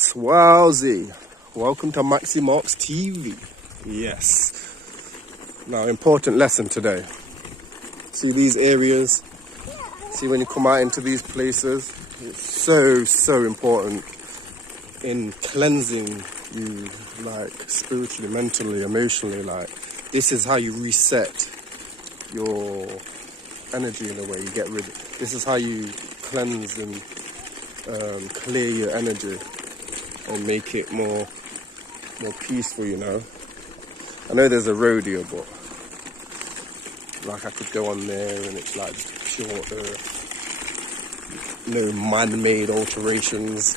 Swowsy, welcome to Maxi Marks TV. Yes. Now, important lesson today. See these areas? See when you come out into these places? It's so important in cleansing you, like spiritually, mentally, emotionally. Like, this is how you reset your energy in a way. You get rid of. This is how you cleanse and clear your energy and make it more peaceful, you know. I know there's a road here, but like I could go on there and it's like just pure earth. No man-made alterations.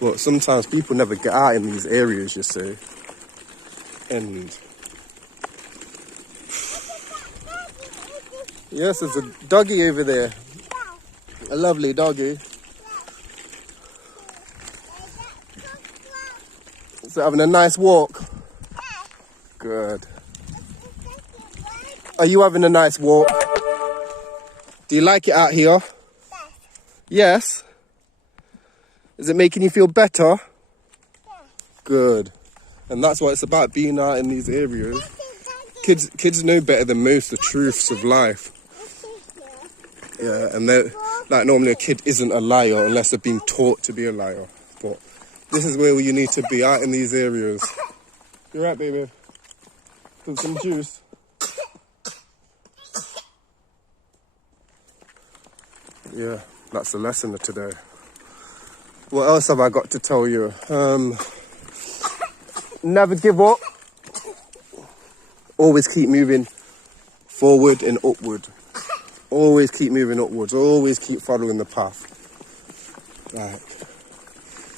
But sometimes people never get out in these areas, you see. And yes, there's a doggy over there. A lovely doggy. So having a nice walk. Good. Are you having a nice walk? Do you like it out here? Yes. Is it making you feel better? Good. And that's what it's about, being out in these areas. Kids know better than most the truths of life. Yeah, and they're like, normally a kid isn't a liar unless they're being taught to be a liar. But this is where you need to be, out in these areas. You right, baby? Put some juice. Yeah, that's the lesson of today. What else have I got to tell you? Never give up. Always keep moving forward and upward. Always keep moving upwards. Always keep following the path. Like,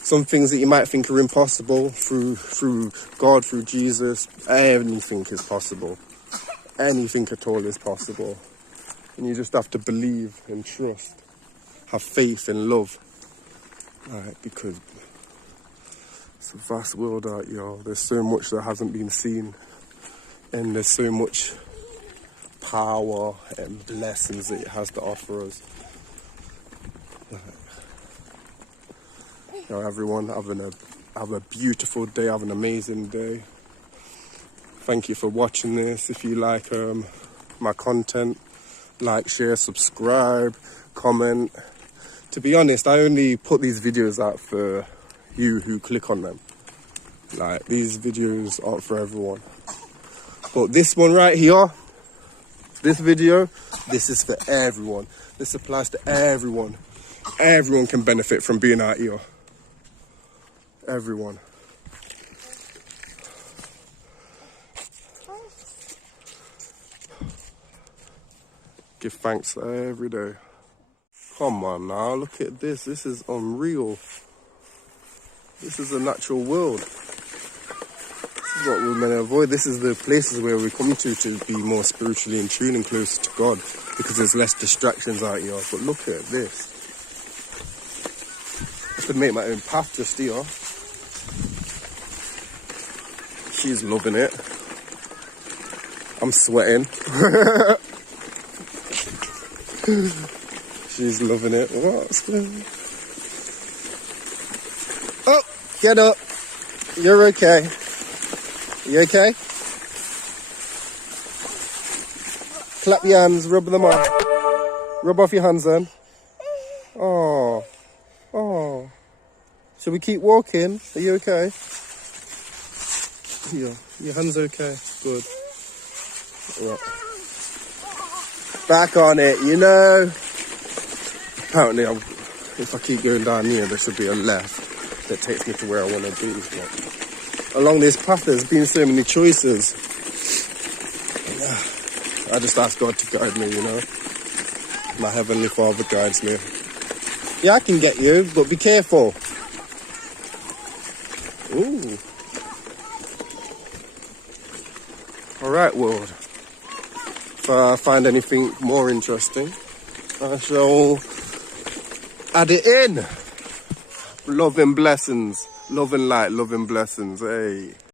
some things that you might think are impossible, through God, through Jesus, anything is possible. Anything at all is possible. And you just have to believe and trust. Have faith and love. Like, because it's a vast world out here. There's so much that hasn't been seen. And there's so much power and blessings that it has to offer us. You know, everyone, have a beautiful day, have an amazing day. Thank you for watching this. If you like my content, like, share, subscribe, comment. To be honest, I only put these videos out for you who click on them. Like, these videos aren't for everyone. But this one right here, this video, this is for everyone. This applies to everyone. Everyone can benefit from being out here. Everyone. Give thanks every day. Come on now, look at this. This is unreal. This is a natural world. This is what we're meant to avoid. This is the places where we come to be more spiritually in tune and closer to God, because there's less distractions out here. But look at this. I have to make my own path just here. She's loving it. I'm sweating. She's loving it. What's going on? Oh, get up. You're okay. You okay? Clap your hands, rub them off. Rub off your hands then. Oh. Oh. Shall we keep walking? Are you okay? Yeah. Your hand's okay. Good. Right. Back on it, you know. Apparently, if I keep going down here, there should be a left that takes me to where I want to be. But along this path, there's been so many choices. I just ask God to guide me, you know. My Heavenly Father guides me. Yeah, I can get you, but be careful. Ooh. Alright, world. If I find anything more interesting, I shall add it in. Love and blessings. Love and light, love and blessings. Hey.